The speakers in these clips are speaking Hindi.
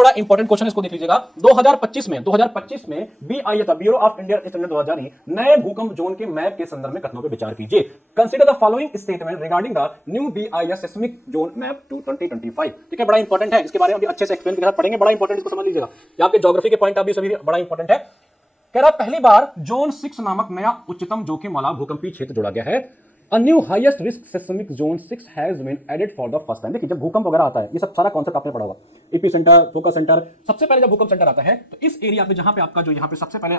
बड़ा इंपॉर्टेंट क्वेश्चन, इसको देख लीजिएगा। 2025 में बीआईए था, ब्यूरो ऑफ इंडियन स्टैंडर्ड द्वारा जारी नए भूकंप जोन के मैप के संदर्भ में कथनों पर विचार कीजिए। Consider the following statement regarding the new BIS seismic zone map 2025। ठीक है, बड़ा इंपॉर्टेंट है, इसके बारे में भी अच्छे से एक्सप्लेन के साथ पढ़ेंगे, बड़ा इंपॉर्टेंट, इसको समझ लीजिएगा। ये आपके ज्योग्राफी के पॉइंट ऑफ व्यू से भी बड़ा इंपॉर्टेंट है। कह रहा पहली बार जोन 6 नामक नया उच्चतम जोखिम वाला भूकंपीय क्षेत्र जोड़ा गया है। A new highest risk seismic zone 6 has been added for the first time। देखिए जब भूकंप वगैरह आता है, ये सब सारा कॉन्सेप्ट आपने पढ़ा होगा, एपी सेंटर, फोकस सेंटर। सबसे पहले जब भूकंप सेंटर आता है तो इस एरिया पे जहां पे आपका जो यहाँ पे सबसे पहले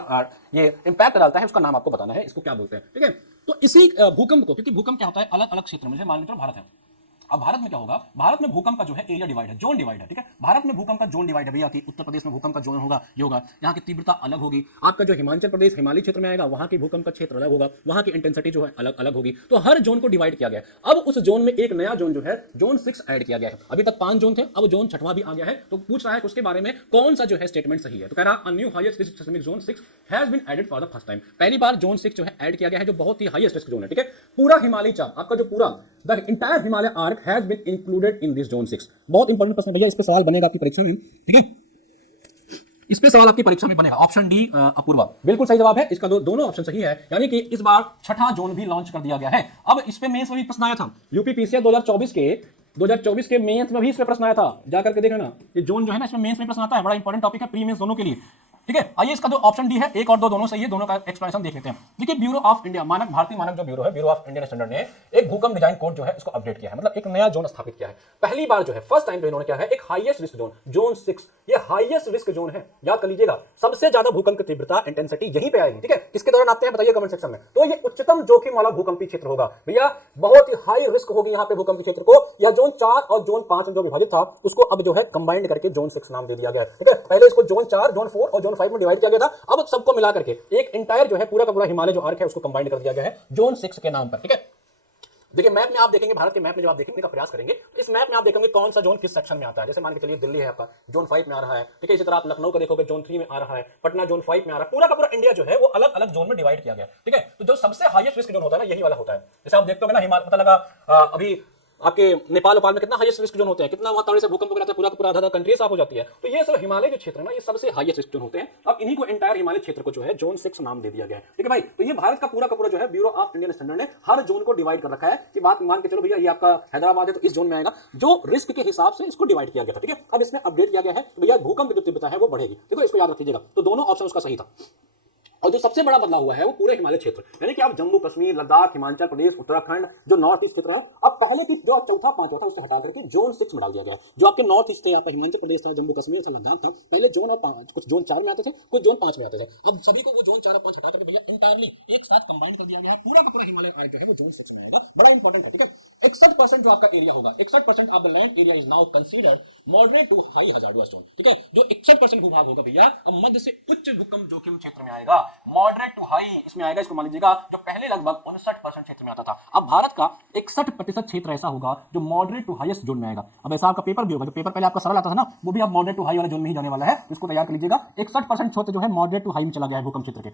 ये इंपैक्ट डालता है, उसका नाम आपको बताना है, इसको क्या बोलते हैं। ठीक है, तो इसी भूकंप को, क्योंकि भूकंप क्या होता है अलग अलग क्षेत्र में, जैसे मान लीजिए भारत है। अब भारत में क्या होगा, भारत में भूकंप का जो है एरिया डिवाइड है, जोन डिवाइड है। ठीक है, भारत में भूकंप का जोन डिवाइड है भैया, कि उत्तर प्रदेश में भूकंप का जोन होगा, ये होगा, यहाँ की तीव्रता अलग होगी। आपका जो हिमाचल प्रदेश हिमालय क्षेत्र में आएगा, वहां की भूकंप का क्षेत्र अलग होगा, वहां की इंटेंसिटी जो है अलग अलग होगी। तो हर जोन को डिवाइड किया गया है। अब उस जोन में एक नया जोन जो है जोन 6 ऐड किया गया है। अभी तक 5 जोन थे, अब जोन 6वां भी आ गया है। तो पूछ रहा है उसके बारे में कौन सा जो है स्टेटमेंट सही है। तो कह रहा है new highest risk seismic zone 6 has been added for the first time. पहली बार जोन 6 जो है ऐड किया गया है, जो बहुत ही हाईएस्ट रिस्क जोन है। ठीक है, पूरा हिमालय चार्ट, आपका जो पूरा the entire Himalaya arc has been included in this zone 6। बहुत इंपॉर्टेंट प्रश्न भैया, इस पे सवाल बनेगा आपकी परीक्षा में। ठीक है, इस पे सवाल आपकी परीक्षा में बनेगा। ऑप्शन डी अपूर्वा बिल्कुल सही जवाब है इसका। दोनों ऑप्शन सही है, यानी कि इस बार 6ठा जोन भी लॉन्च कर दिया गया है। अब इस पे मेंस में भी प्रश्न आया था, यूपीपीसीएस 2024 के मेंस में भी इस पे प्रश्न आया था, जाकर के देखना ना, ये जोन जो है ना, इसमें मेंस में प्रश्न आता है, बड़ा इंपॉर्टेंट टॉपिक है प्री मेंस दोनों के लिए। ठीक है, आइए इसका जो ऑप्शन डी है, 1 और 2 दोनों सही है, दोनों का एक्सप्लेनेशन देख लेते हैं। देखिए, ब्यूरो ऑफ इंडिया मानक, भारतीय मानक जो ब्यूरो है, ब्यूरो ऑफ इंडियन स्टैंडर्ड ने एक भूकंप डिजाइन कोड जो है इसको अपडेट किया है, मतलब एक नया जोन स्थापित किया है। पहली बार जो है, फर्स्ट टाइम जो इन्होंने क्या है, एक हाईएस्ट रिस्क जोन, जोन 6, ये हाईएस्ट रिस्क जोन है, याद कर लीजिएगा। सबसे ज्यादा भूकंप की तीव्रता इंटेंसिटी यहीं पे आएगी। ठीक है, किसके दौरान आते हैं बताइए कमेंट सेक्शन में। तो ये उच्चतम जोखिम वाला भूकंपीय क्षेत्र होगा भैया, बहुत ही हाई रिस्क होगी यहाँ पे भूकंपीय क्षेत्र को। यह जोन 4 और जोन 5 में जो विभाजित था, उसको अब जो है कंबाइंड करके जोन 6 नाम दे दिया गया है। ठीक है, पहले इसको जोन 4, जोन 4 और जोन 5 में डिवाइड किया गया था, अब सबको मिला करके एक इंटायर जो है पूरा का पूरा हिमालय जो आर्क है, उसको कंबाइंड कर दिया गया है जोन 6 के नाम पर। ठीक है, देखिए मैप में आप देखेंगे, भारत के मैप में जब आप देखेंगे का प्रयास करेंगे, इस मैप में आप देखेंगे कौन सा जोन किस सेक्शन में आता है। जैसे मान के चलिए दिल्ली है आपका, जोन 5 में आ रहा है। ठीक है, इसी तरह आप लखनऊ को देखोगे, जोन 3 में आ रहा है, पटना जोन 5 में आ रहा है। पूरा का पूरा इंडिया जो है वो अलग अलग जोन में डिवाइड किया गया। ठीक है, तो जो सबसे हाईएस्ट रिस्क जोन होता है ना, यही वाला होता है। जैसे आप देखते हो ना, हिमालय पता लगा अभी आपके नेपाल में कितना हाईएस्ट रिस्क जोन होते हैं, कितना वहां से भूकंप वगैरह पूरा पूरा आधा कंट्री साफ हो जाती है। तो ये सब हिमालय जो क्षेत्र है ना, ये सबसे हाईएस्ट रिस्क जोन होते हैं। अब इन्हीं को एंटायर हिमालय क्षेत्र को जो है जोन 6 नाम दे दिया गया है। ठीक है भाई, तो ये भारत का पूरा जो है ब्यूरो ऑफ इंडियन स्टैंडर्ड ने हर जोन को डिवाइड कर रखा है, कि बात मान के चलो भैया, ये आपका हैदराबाद है तो इस जोन में आएगा, जो रिस्क के हिसाब से इसको डिवाइड किया गया था। ठीक है, अब इसमें अपडेट किया गया है, तो भैया भूकंप की जो तीव्रता है वो बढ़ेगी। देखो इसको याद रखिएगा, तो दोनों ऑप्शन उसका सही था। और जो सबसे बड़ा बदलाव हुआ है वो पूरे हिमालय क्षेत्र, यानी कि आप जम्मू कश्मीर, लद्दाख, हिमाचल प्रदेश, उत्तराखंड, जो नॉर्थ ईस्ट क्षेत्र है, अब पहले की जो चौथा पांचवा था उससे हटा करके जोन 6 में डाल दिया गया। जो आपके नॉर्थ ईस्ट थे, आपका हिमाचल प्रदेश था, जम्मू कश्मीर था, लद्दाख था, पहले जोन और कुछ जोन 4 में आते थे, कुछ जोन 5 में आते थे। अब सभी को वो जोन 4 और 5 हटा करके भैया इंटायरली एक साथ कंबाइन कर दिया गया है। पूरा का पूरा हिमालय आर्क जो है वो जोन 6 में आएगा। बड़ा इंपॉर्टेंट है। ठीक है, 61% जो आपका एरिया होगा, 61% of the land area is now considered moderate to high hazardous zone. ठीक है, जो 61% भूभाग होगा भैया, अब मध्य से उच्च भूकंप जोखिम क्षेत्र में आएगा, मॉडरेट टू हाई इसमें आएगा। इसको मान लीजिएगा, जो पहले लगभग 59% क्षेत्र में आता था, अब भारत का 61% क्षेत्र ऐसा होगा जो मॉडरेट टू हाईएस्ट जोन में आएगा। अब ऐसा आपका पेपर भी होगा, जो पेपर पहले आपका सरल आता था ना, वो भी आप मॉडरेट टू हाई वाले जोन में ही जाने वाला है। इसको तैयार कर लीजिएगा, 61% क्षेत्र जो है मॉडरेट टू हाई में चला गया है भूकंप क्षेत्र के।